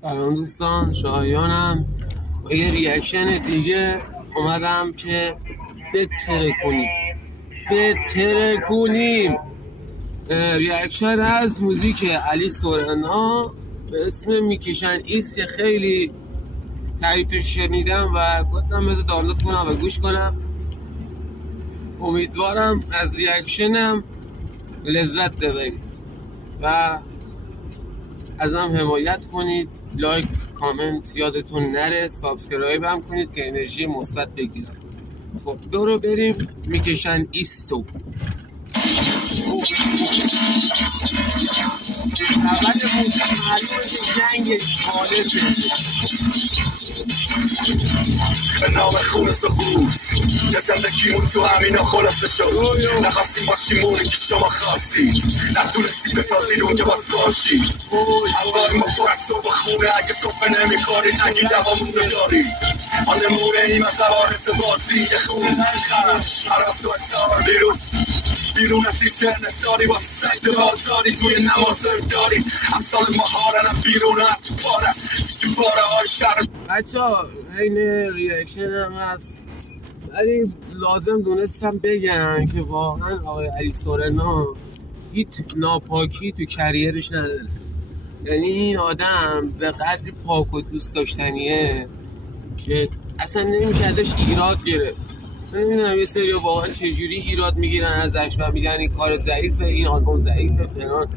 سلام دوستان، شایانم با یه ریاکشن دیگه اومدم که بترکونیم ریاکشن از موزیک علی سورنا به اسم میکشن ایست که خیلی تعریفش شنیدم و گفتم بذار دانلود کنم و گوش کنم. امیدوارم از ریاکشنم لذت ببرید و ازم حمایت کنید. لایک کامنت یادتون نره، سابسکرایب هم کنید که انرژی مثبت بگیرم. خب برو بریم میکشن ایستو. اول موزیک معلومه که جنگش خالصه. به نام خون سقوط که زندگیمون تو همینا خلاصه شد. نخواستیم باشیم اونی که شما خواستید، نتونستید بسازید اون که باز باشید. هوای ما پر از صبح خونه، اگه صبح نمی کارید نگید دوامون دارید. ما نمونه ایم از عوارض بازی خون خرش حراس و اصار بیرون از این سر نساری با سجد بازاری توی نماز دارید. امثال مهارن بیرون هم تو پاره تو پاره های شهر. بچه ها این ریاکشن هم هست ولی لازم دونستم بگم که واقعا آقای علی سورنا هیچ ناپاکی تو کریرش نداره. یعنی این آدم به قدری پاک و دوست داشتنیه که اصلا نمیشه ازش ایراد گرفت. نمیدونم یه سری واقعا چجوری ایراد میگیرن ازش و میگن این کار ضعیفه، این آلبوم ضعیفه فلان.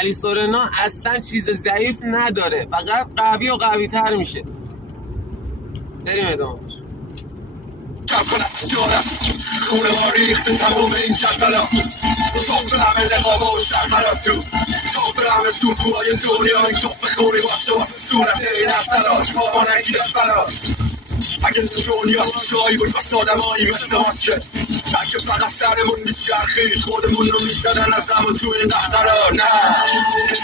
علی سورنا اصلا چیز ضعیف نداره، فقط قوی و قوی تر میشه. بریم ادامهش. کم کنم دارم خونه ما ریخته تموم این جدولا، توف همه لقابه و شرمرا تو توف همه سوکوهای دنیا. این توف خونی باشه واسه صورت این اثرات پا نگیره فرار. اگه دنیا جایی بود بس آدمایی مثل ما که اگه فقط سرمون میچرخید خودمون رو میزدن از همون تو این قهرها. نه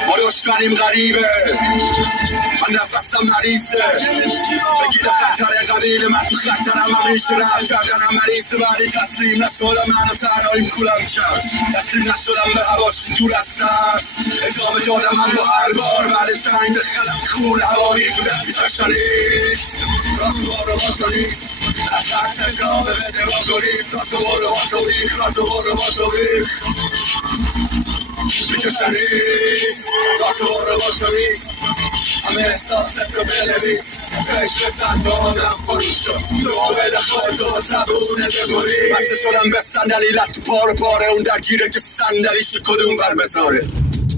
ما دشمنیم غریبه، من نفسم مریضه، بگیره خطر قبیل من تو خطرم همیشه رم کردنم مریضه. ولی تسلیم نشدم منو تنهایی کولم کرد، تسلیم نشدم به هواش دور از ترس. ادامه دادم من با هر بار بعد جنگ دخلم خون هوا میفونه میچشنیست راتوار و باتوریست از ترس ادامه بده با گریست. راتوار و باتوریخ راتوار و باتوریخ میکشنیست راتوار و باتوریست. همه احساست رو بنویس فکر بزن با آدم فرو شد دعا بده خودتو با زبونه بگوری. بسته شدم به صندلی لط تو پاره پاره اون درگیره که صندلیش کدوم ور بذاره.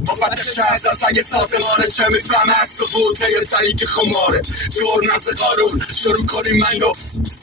با فتش از اگه سازمانه چه میفهمه از سقوطه یه طریق خماره. جور نزد قارون شروع کنیم منگو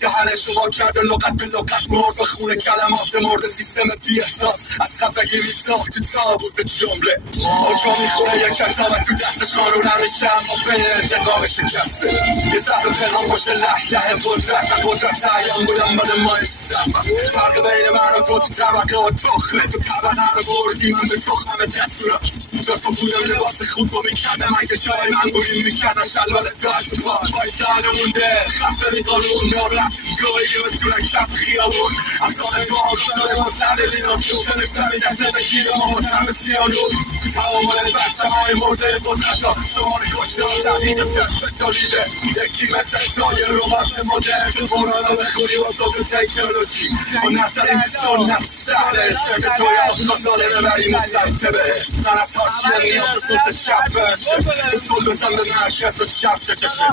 دهنشو وا کرد و لغت به لغت مرد به خونه کلمات مرد سیستم بی احساس از خفگی میساخت تو تابوت جمله. آجا میخونه یه کتابه تو دستش قارون همیشه اما بین انتقام شکسته. یه زهر پنهان پشت لحله قدرت و قدرت عیان بودم بده مایش زفت. فرق بین من و تو طبقه و تخمه، تو طبقه رو بردی من به تخمه تصورات. جا تو بودم لباس خود رو میکردم اگه جای من بودیم میکردم شلوار داشت تو پاد بای ساله مونده خفته می قانون نارت گاهی و تونه کف خیابون امثال تو آگذاره با سر لینام چون نفتمی دسته بگیره ما مطمع سیانون تو تعامل بچه های مرده قدرت ها شمار کشته ها تحقیق صرف تولیده یکی مثل تای روبات مدر تو قرآن بخونی و صوت تکنولوژی و نظریم سنت سهره شکل توی آفنازاله ببریم و سمت بهشت. من از هاشیه نیاد به سلط چپ برشه به سل بزن به مرکز و چپ چکشه.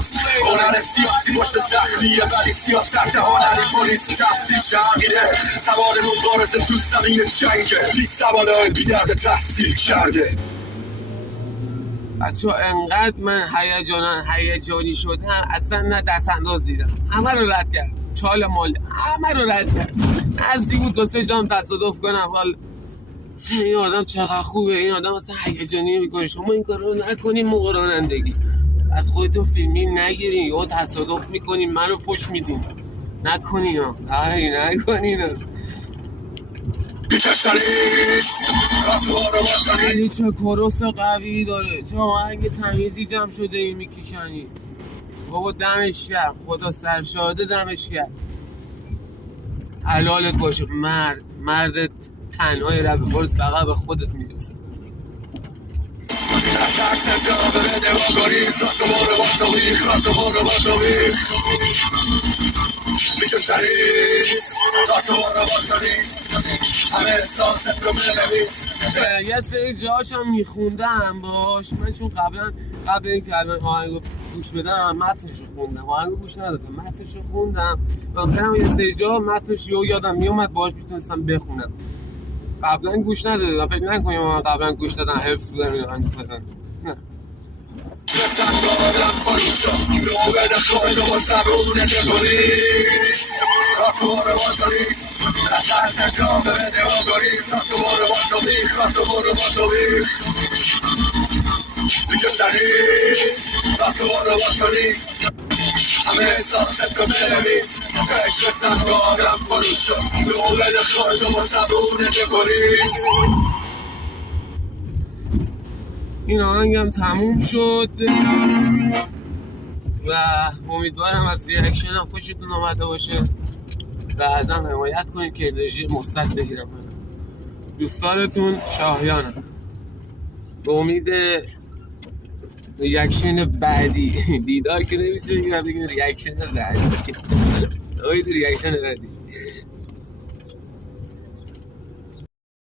هنر سیاسی پشت زخمیه ولی سیاست هنری پلیس تفتیش عقیده. سوار مبارزه تو زمین جنگه بی سوانه بی درد تحصیل کرده. بچه ها انقدر من هیجانی شدم اصلا نه دست انداز دیدم، همه رو رد کرد. چال مال همه رو رد کرد. نزدیک بود دو سه جام تصادف کنم. حال این آدم چقدر خوبه، این آدم اصلا هیجانی میکنه. شما این کار رو نکنین موقع رانندگی، از خودتون فیلمی نگیرین یا تصادف میکنین منو فش میدین. نکنین ها، نکنین. خیلی چه کروس قوی داره، چه آهنگ تمیزی جمع شده این میکشنید. بابا دمش کرد، خدا سرشاده دمش کرد. حلالت باشه مردت تنهای رب برس فقط به خودت میرسه. ترس جا بده با گریز رات ما رو با تاریخ رات ما رو با تاریخ میکشنیز رات ما رو با تاریخ همه احساست رو بنویس یه سری جاهاشم میخوندم باش من چون قبل اینکه الان آهنگو گوش بدم متنشو خوندم آهنگو گوش ندادم متنشو خوندم و یه سری جا متنش یادم میومد باش میتونستم بخونم قبلا گوش ندادم فکر نکنیم من قبلا گوش دادم حفظ بودم این آهنگو فعلا نه رسن دادم فروشا رو بده خود و زبون دگوریس راتو رو با تاریخ نترس جا بده با گریز راتو رو با تاریخ راتو رو با تاریخ میکشنیز راتو رو با تاریخ همه احساست رو بنویس فکر رسن دادم فروشا رو بده خود و زبون دگوریس این آهنگم تموم شد و امیدوارم از ریاکشنم خوشتون اومده باشه و ازم حمایت کنید که انرژی مثبت بگیرم دوستانتون شاهیانم به امید ریاکشن بعدی دیدار که نمیشه بگیم ریاکشن بعدی امید ریاکشن بعدی